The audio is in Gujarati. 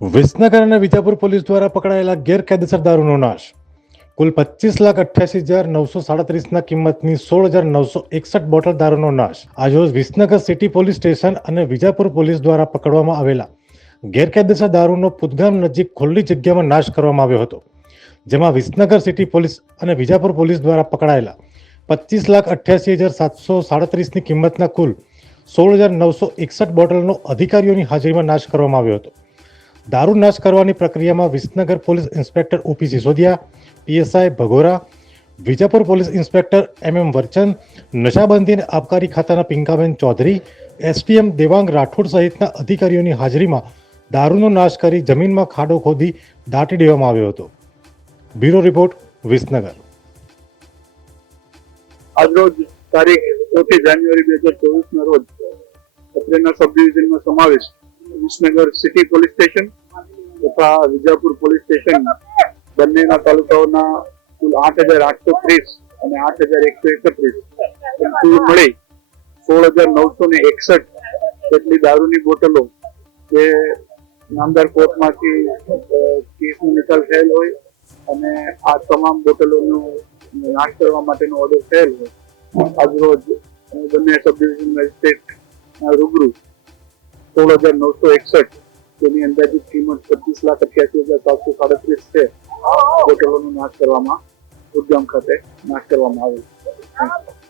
વિસનગર અને વિજાપુર પોલીસ દ્વારા પકડાયેલા ગેરકાયદેસર દારૂનો નાશ. કુલ પચીસ લાખ અઠ્યાસી હજાર નવસો સાડત્રીસના કિંમતની સોળ હજાર નવસો એકસઠ બોટલ દારૂનો નાશ. આજરોજ વિસનગર સિટી પોલીસ સ્ટેશન અને વિજાપુર પોલીસ દ્વારા પકડવામાં આવેલા ગેરકાયદેસર દારૂનો પુદગામ નજીક ખુલ્લી જગ્યામાં નાશ કરવામાં આવ્યો હતો, જેમાં વિસનગર સિટી પોલીસ અને વિજાપુર પોલીસ દ્વારા પકડાયેલા પચીસ લાખ અઠ્યાસી હજાર સાતસો સાડત્રીસની કિંમતના કુલ સોળ હજાર નવસો એકસઠ બોટલનો અધિકારીઓની હાજરીમાં નાશ કરવામાં આવ્યો હતો. દારૂ નાશ કરવાની પ્રક્રિયામાં Visnagar police inspector O P Sisodiya, PSI Bhagora, Vijapur police inspector M M Varchan નશાબંધી અને આબકારી ખાતાના પિંકાબેન ચૌધરી એસટીએમ દેવાંગ રાઠોડ સહિતના અધિકારીઓની હાજરીમાં દારૂનો નાશ કરી જમીનમાં ખાડો ખોદી દાટી દેવામાં આવ્યો હતો. Bureau report, Visnagar. આજરોજ તારીખ ચોથી જાન્યુઆરી બે હજાર ચોવીસ ના રોજ અત્રેના સમાવેશ વિસનગર સિટી પોલીસ સ્ટેશન તથા વિજાપુર પોલીસ સ્ટેશન બંનેના તાલુકાઓના કુલ આઠ હજાર આઠસો ત્રીસ અને આઠ હજાર એકસો એકત્રીસ. કુલ મળી સોળ હજાર નવસો ને એકસઠ જેટલી દારૂની બોટલો જે નામદાર કોર્ટમાંથી કેસનો નિકાલ થયેલ હોય અને આ તમામ બોટલોનો નાશ કરવા માટેનો ઓર્ડર થયેલ હોય. આજરોજ બંને સબ ડિવિઝન મેજિસ્ટ્રેટ રૂબરૂ સોળ હજાર નવસો એકસઠ જેની અંદાજિત કિંમત પચીસ લાખ અઠ્યાસી હજાર સાતસો સાડત્રીસ છે બોટલોનો નાશ કરવામાં ઉદ્યમ ખાતે નાશ કરવામાં આવેલ છે